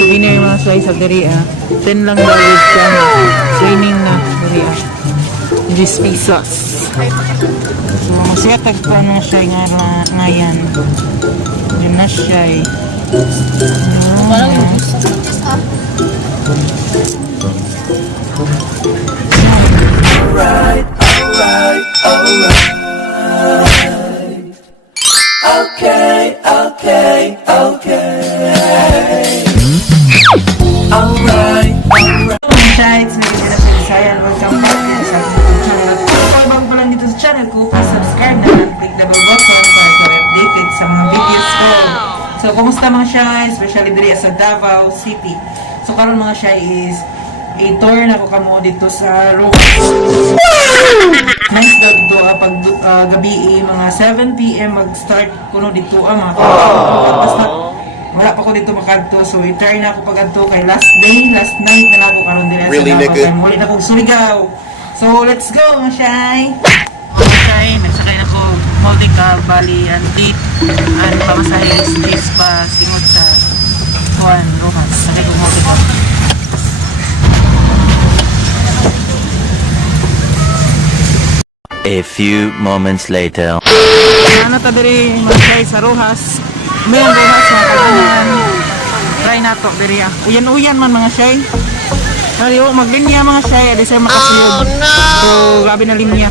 souvenir mga slice of diri 10 lang daw with training na diri 10 pesos. So masaya tagpuan na siya ngayon. Yun na siya Alright, alright, alright. Okay, okay, okay. Alright, alright. Guys, nagiging na sa Visayan. Welcome back din sa YouTube channel. Kung bago pa lang dito sa channel ko, please subscribe na and click the bell button para ikaw updated sa mga videos ko. So, kumusta mga siya, especially diri sa Davao City. So, karon mga siya is i-tour na ko kamo dito sa Rojas. Nice daw dito pag gabi mga 7 PM mag-start kuno dito mga basta wala pa ko dito makadto, so i-try na ako pag-adto kay last night na ako karon diri sa Really, nigga? Muli na akong suligaw. So, let's go mga shy! Mga shy, nagsakay na ko Maldita, Bali, and Deep and pamasahe is pa singod sa Juan, Rojas. Sakay ko Maldita. A few moments later. Ano ta diri mga shy sa Rojas? May Rojas mga kalanan. Try na to diri Uyan-uyan man mga shy. Haliyo, maglinya mga shy, adi sa'yo makasiyod. Oh no! So, grabe na linya.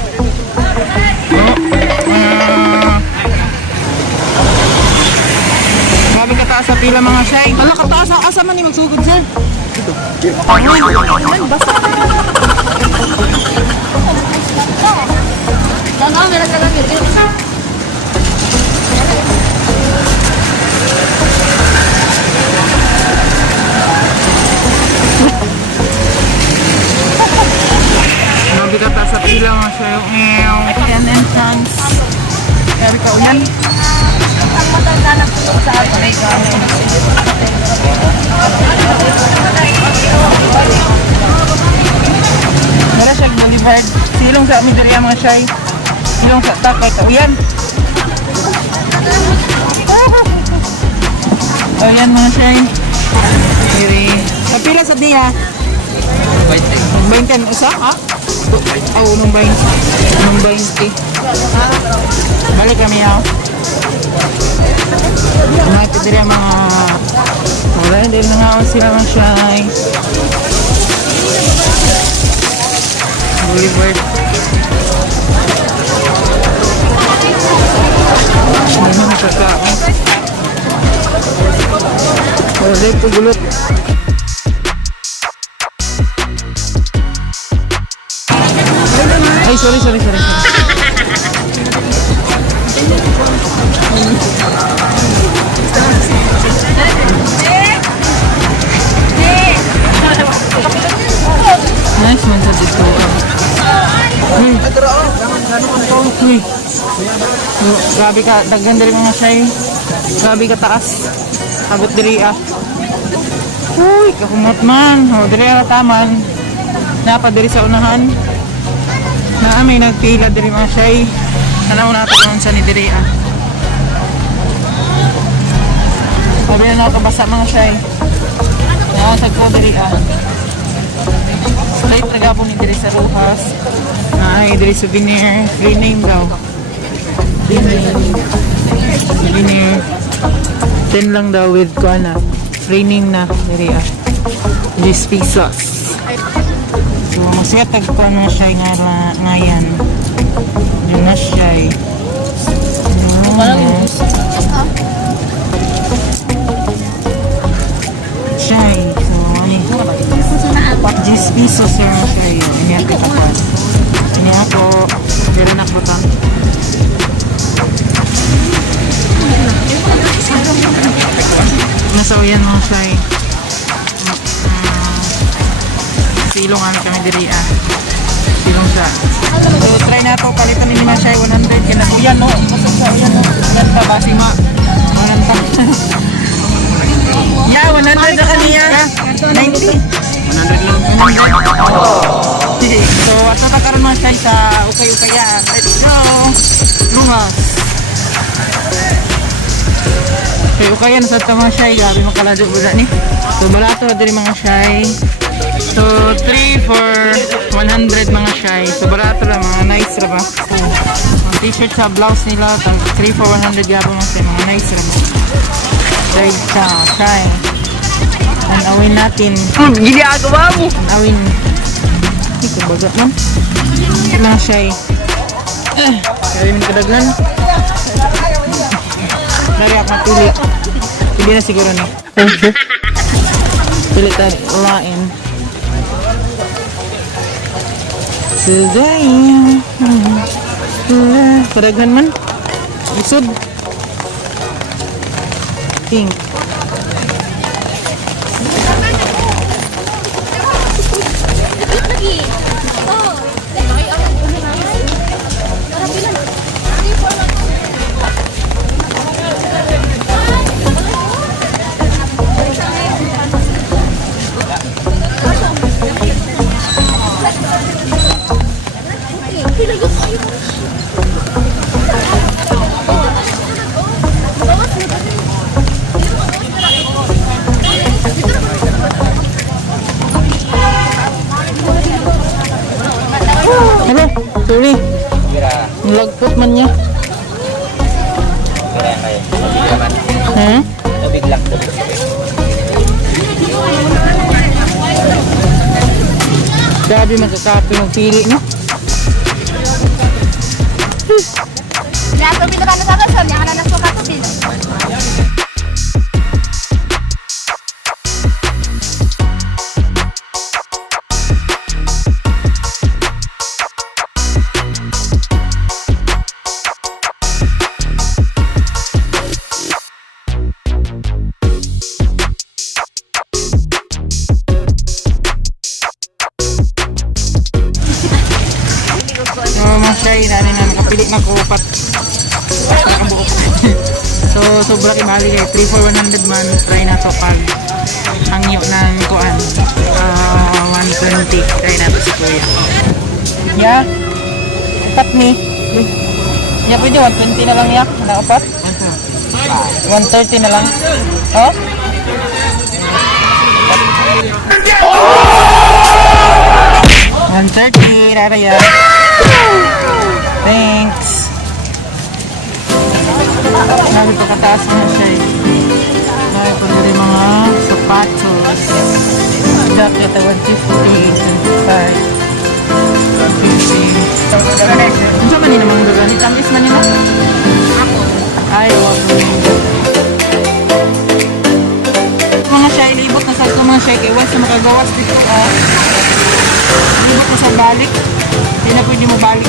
Grabe kataas sa pila mga shy. Wala kataas, asa man ni magsugod sir? Ito. Basta. Grabe kataas sa pila mga shy. Ayan, entrance. Grabe ka uyan. Mara siya boulevard. Silong sa amin diri mga shy. Silong sa takay kauyan. Ayan mga shy. Diri. Kapila sa diha? 20 isa ha? Oo, nung 20. Balik kami ha. Nakita diri mga wala din na nga sila mga shy. Boulevard. Hindi na nakakaon. Wala ito gulot. Ay, sorry. Nice man sa dito. Grabe ka, daghan diri mga shy. Grabe ka taas. Abot diri Uy, kakumot man. O, diri taman. Napa diri sa unahan. Na may nagpila diri mga shy. Tanaw natin naman sa ni diri Sabi na nakabasa mga shy. Tagpo diri Straight tagapo ni diri sa Rojas. Ay diri souvenir. Free name daw. Souvenir. 10 lang daw with free name na diri 10 pesos. So masaya tagpuan na siya ngayon. Yun na siya Shy. So, 10 pesos yun na siya yun. Ini ako tapan. Ini ako. Pero nakbutan. Nasaw yan mga siya silongan kami diri silong siya. So, try na ito. Palitan ni mga siya 100. Kinakuyan no. Masok sa uyan no. Yan pa basima. 100. Yeah, 100 na kaniya. 90. 100 lang. 100. So, ato na karoon mga siya sa ukay-ukayan. Let's go. Lumas. Kaya kaya nasa ito mga shy, grabe makalado ba na ni. So barato na din mga shy. So 3 for 100 mga shy. So barato lang, mga nice ra ba? So, ang t-shirt sa blouse nila, 3 for 100 gabo mga shy, mga nice ra ba? Dahil sa shy. Anawin natin. Ginagawa mo! Anawin. Hindi ko bagat man. Mga shy. Kaya yung kadaglan. Dari ako pili. Pili na siguro ni. Pili tayo. Ulain. Today. Kadaglan man. Isod. Pink. Ano? Sorry. Nilagpot man niya. Ha? Nabiglang po. Grabe magkakape magpili no? Ya, tubig na tayo sa gasol. Yan na po ka tubig. So mga shy na rin na nakapili na ko pat. So sobra kay bali kay 3 for 100 man. Try na to pag hangyo ng kuan. 120. Try na to si Kuya. Yeah. Pat me. Ya pwede 120 na lang ya. Nakapat? 130 na lang. Oh? $130, Raraya. Thanks. Sabi pa kataas mo siya eh. Sabi pa rin mga sapatos. Jacket, 150, 25, 150. Ano man namang gagani? Tamis man nila? Ako. Ay, wag mo nila. Mga siya, ilibot na sa ito mga siya. Kaya once na makagawas dito. Ilibot na sa balik. Hindi na pwede mo balik.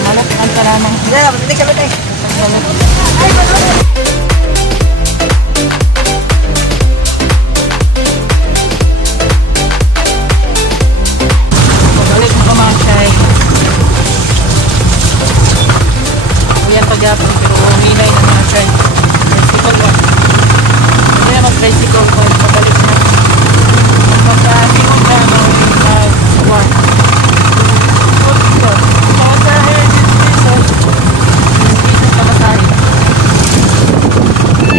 Malat ang talamang. Balik mo kamasay. Uyan pagyapon pero nilay na mga try. Tricycle one. Hindi na mag-tricycle ko. Pabalik na. Pagka-tingog na work.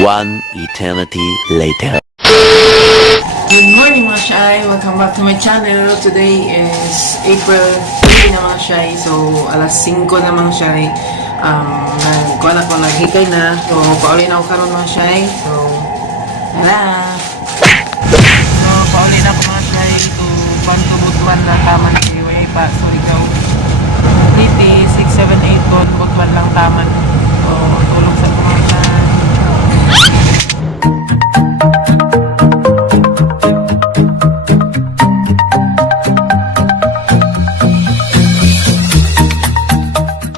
One eternity later. Good morning mga shy! Welcome back to my channel. Today is April 3 na mga shy. So, alas 5 na mga shy. Nagkuhan ako, naghikay na. So, pauli na ako karon mga shy. So, tara! So, pauli na ako mga shy. So, pantubutman na taman si Wayay pa. So, ikaw, 3, 6, 7, 8, butman lang taman.